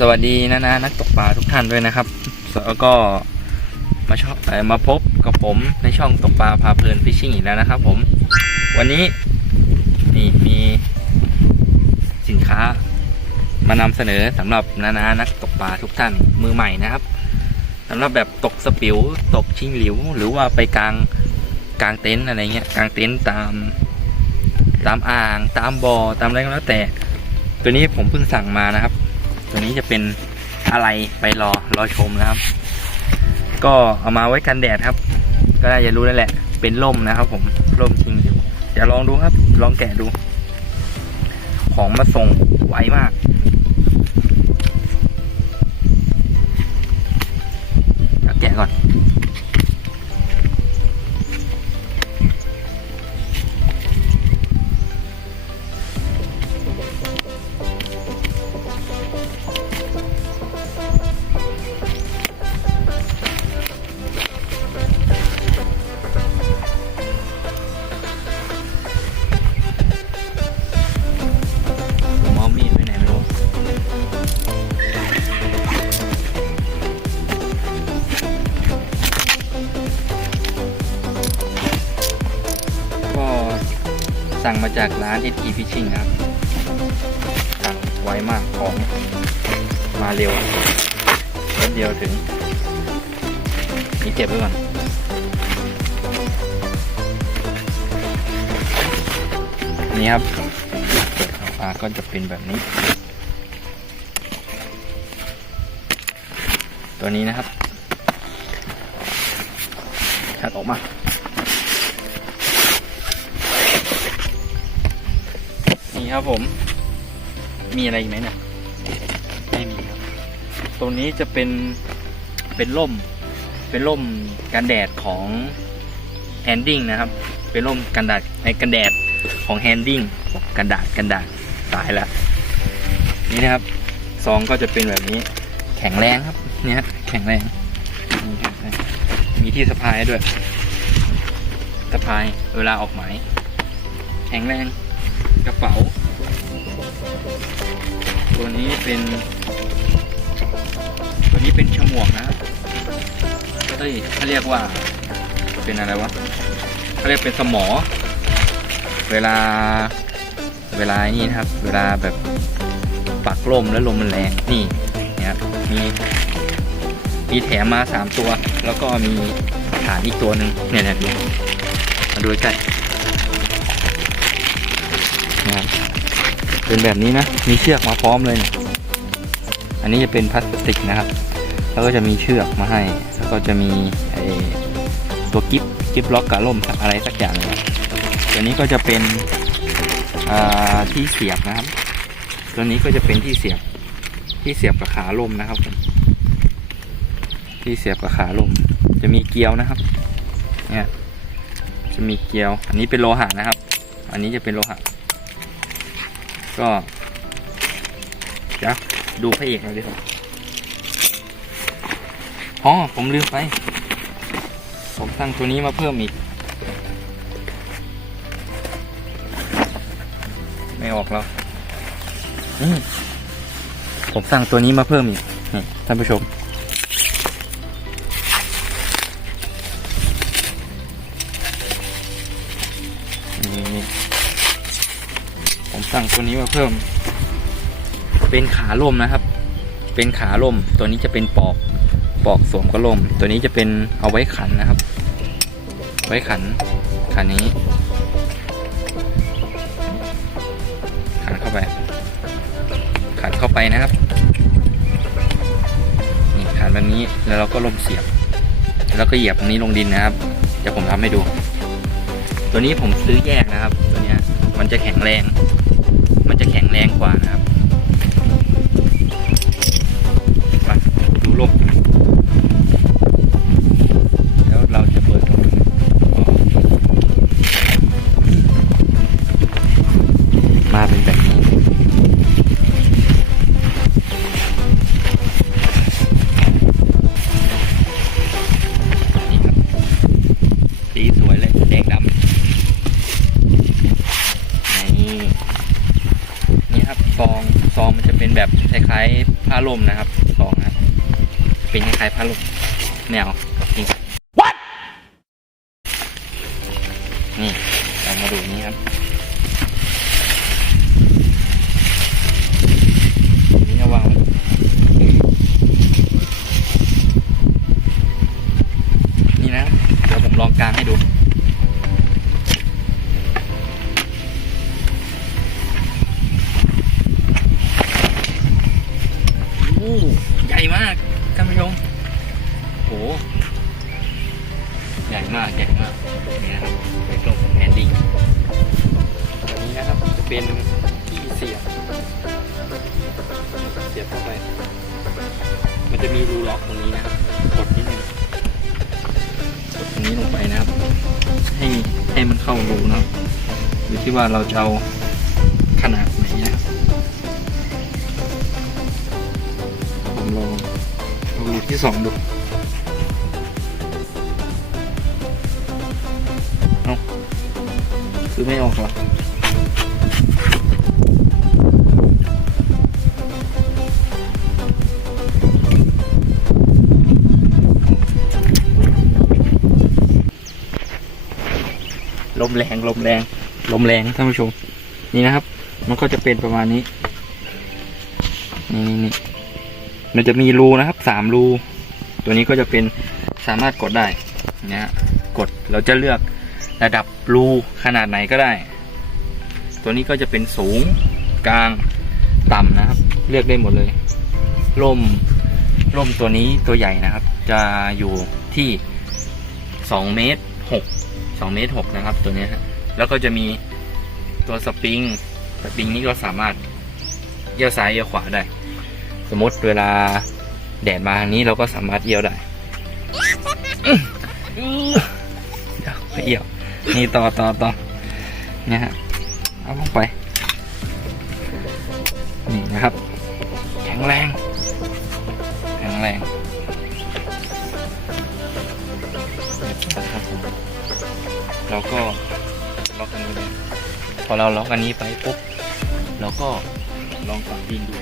สวัสดีนะนะนักตกปลาทุกท่านด้วยนะครับแล้วก็มาชอบมาพบกับผมในช่องตกปลาพาเพลินฟิชชิ่งอีกแล้วนะครับ ผม วันนี้นี่มีสินค้า มานำเสนอสำหรับนานานักตกปลาทุกท่านมือใหม่นะครับสำหรับแบบตกสปิวตกชิงหลิว หรือว่าไปกลางกลางเต็นท์อะไรเงี้ยกลางเต็นท์ตามตามอ่าง ตามบ่อตามอะไรก็แล้วแต่ ตัวนี้ผมเพิ่งสั่งมานะครับ ตัวนี้จะเป็นอะไรไปรอรอชมนะครับ ก็เอามาไว้กันแดดครับ ก็น่าจะรู้แล้วแหละ เป็นร่มนะครับ ผมร่มจริงอยู่เดี๋ยวลองดูครับ ลองแกะดู ของมาส่งไวมากเอาแกะก่อน สั่งมาจากร้าน ST Fishing ครับ สั่งไวมากของมาเร็วแป๊บเดียวถึง นี่เก็บไว้ก่อนนี่ครับเปิดออกมาก็จะเป็นแบบนี้ ตัวนี้นะครับถัดออกมา นี่ครับผม มีอะไรอีกไหมเนี่ยไม่มีครับ ตรงนี้จะเป็นเป็นร่ม เป็นร่มกันแดดของแฮนดิ้งนะครับ เป็นร่มกันแดดไอ้กันแดดของแฮนดิ้งกันดาษกันดาษตายแล้วนี่นะครับซองก็จะเป็นแบบนี้ แข็งแรงครับ เนี่ยแข็งแรงนี่แข็งแรงมีที่สะพายด้วยสะพายเวลาออกหมายแข็งแรง กระเป๋า ตัวนี้เป็น ตัวนี้เป็นฉมวกนะครับเฮ้ยเขาเรียกว่า เป็นอะไรวะเขาเรียกเป็นสมอ เวลา เวลานี่นะครับ เวลาแบบปักลมแล้วลมมันแรง นี่นี่ยครับมีมีแถมมาสามตัว แล้วก็มีฐานอีกตัวหนึ่งเนี่ยนี่ยดูมาดูใกล้ นะครับ เป็นแบบนี้นะ มีเชือกมาพร้อมเลยนี่ยอันนี้จะเป็นพลาสติกนะครับ แล้วก็จะมีเชือกมาให้ แล้วก็จะมีไอตัวกิฟกิฟล็อกกับล่มอะไรสักอย่างนึงครับตัวนี้ก็จะเป็นที่เสียบนะครับ ตัวนี้ก็จะเป็นที่เสียบที่เสียบกับขาลมนะครับ ที่เสียบกับขาลมจะมีเกลียวนะครับ เนี่ยจะมีเกลียว อันนี้เป็นโลหะนะครับ อันนี้จะเป็นโลหะ ก็จะดูพระเอกเราดีกว่าอ๋อผมลืมไป ผมสั่งตัวนี้มาเพิ่มอีก ไม่ออกแล้วผมสั่งตัวนี้มาเพิ่มอีกท่านผู้ชม สั่งตัวนี้มาเพิ่ม เป็นขาล่มนะครับ เป็นขาล่ม ตัวนี้จะเป็นปอก ปอกสวมกระล่ม ตัวนี้จะเป็นเอาไว้ขันนะครับ ไว้ขัน ขันอย่านี้ ขันเข้าไป ขันเข้าไปนะครับ นี่ขันแบบนี้ แล้วเราก็ลมเสียบ แล้วก็เหยียบตรงนี้ลงดินนะครับ เดี๋ยวผมทำให้ดู ตัวนี้ผมซื้อแยกนะครับ ตัวนี้มันจะแข็งแรง แข็งแรงกว่านะครับ ล้ายๆผ้าล่มนะครับลองนะครับเป็นคล้ายๆผ้าล่มแนวจริง What นี่เรามาดูนี่ครับนี่เอาวางไว้นี่นะเดี๋ยวผมลองกางให้ดู มันจะมีรูล็อกตรงนี้นะครับ กดนิดนึงกดตรงนี้ลงไปนะครับ ให้ให้มันเข้ารูนะอยู่ที่ว่าเราจะเอาขนาดไหนนะครับผมลองลองรูที่สองดูเอาคือไม่ออกหรอ มแรงลมแรงลมแรงท่านผู้ชม นี่นะครับ มันก็จะเป็นประมาณนี้ นี่นี่นี่มันจะมีรูนะครับสามรู ตัวนี้ก็จะเป็นสามารถกดได้นะฮะกดเราจะเลือกระดับรูขนาดไหนก็ได้ ตัวนี้ก็จะเป็นสูงกลางต่ำนะครับ เลือกได้หมดเลยร่มร่มตัวนี้ตัวใหญ่นะครับ จะอยู่ที่สองเมตรห สองเมตรหกนะครับตัวนี้ฮะแล้วก็จะมีตัวสปริงสปริงนี้ก็สามารถเอี้ยวซ้ายเอี้ยวขวาได้ สมมติเวลาแดดมาทางนี้เราก็สามารถเอี้ยวได้เดี๋ยวไปเอี้ยว นี่ต่อต่อต่อเนี่ยฮะเอาลงไป นี่นะครับ แข็งแรง แข็งแรง เราก็ล็อกอันนี้เลยพอเราล็อกอันนี้ไปปุ๊บเราก็ลองฝังดินดู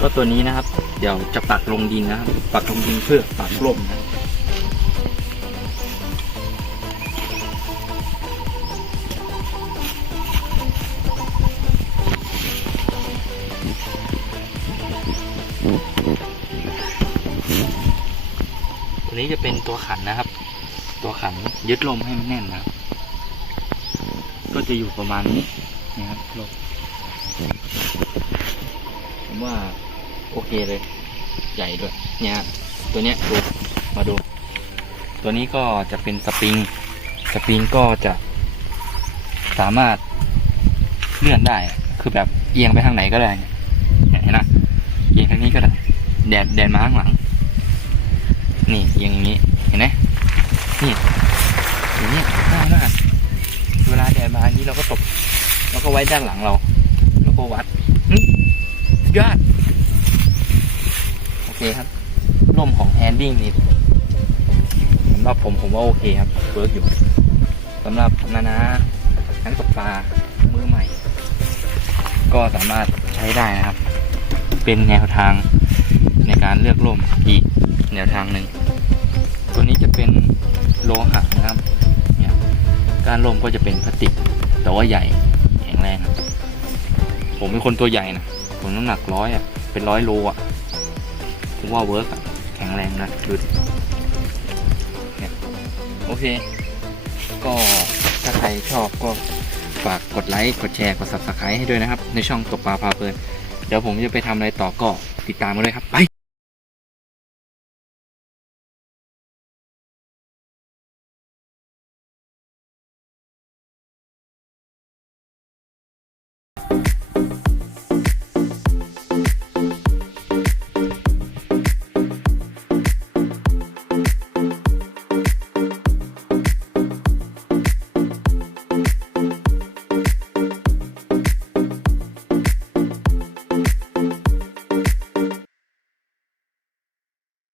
ก็ตัวนี้นะครับ เดี๋ยวจะปักลงดินนะครับปักลงดินเพื่อปักลมนะ นี้จะเป็นตัวขันนะครับ ตัวขันยึดลมให้มันแน่นนะครับ ก็จะอยู่ประมาณนี้นะครับลมผมว่าโอเคเลย ใหญ่ด้วย เนี่ยตัวเนี้ยดูมาดู ตัวนี้ก็จะเป็นสปริง สปริงก็จะสามารถเลื่อนได้ คือแบบเอียงไปทางไหนก็ได้เนี่ยเห็นนะเอียงทางนี้ก็ได้ แดดแดดมาข้างหลัง นี่อย่างนี้เห็นไหมนี่อย่างนี้ง่ายมากเวลาแดดมาอย่างนี้เราก็ตบแล้วก็ไว้ด้านหลังเรา แล้วก็วัดยอดโอเคครับร่มของแฮนดิ้งนี่สำหรับผมผมว่าโอเคครับเวิร์กอยู่สำหรับนานานักตกปลามือใหม่ ก็สามารถใช้ได้นะครับ เป็นแนวทางในการเลือกร่มอีกแนวทางหนึ่ง เป็นโลหะนะครับเนี่ยการร่มก็จะเป็นพลาสติก แต่ว่าใหญ่แข็งแรงครับผมเป็นคนตัวใหญ่นะผมน้ำหนักร้อยอะเป็นร้อยโลอะผมว่าเวิร์กอะแข็งแรงนะดูสิเนี่ยโอเค ก็ถ้าใครชอบก็ฝากกดไลค์ กดแชร์ กด subscribe ให้ด้วยนะครับ ในช่องตกปลาพาเพลิน เดี๋ยวผมจะไปทำอะไรต่อก็ติดตามมาด้วยครับ ไป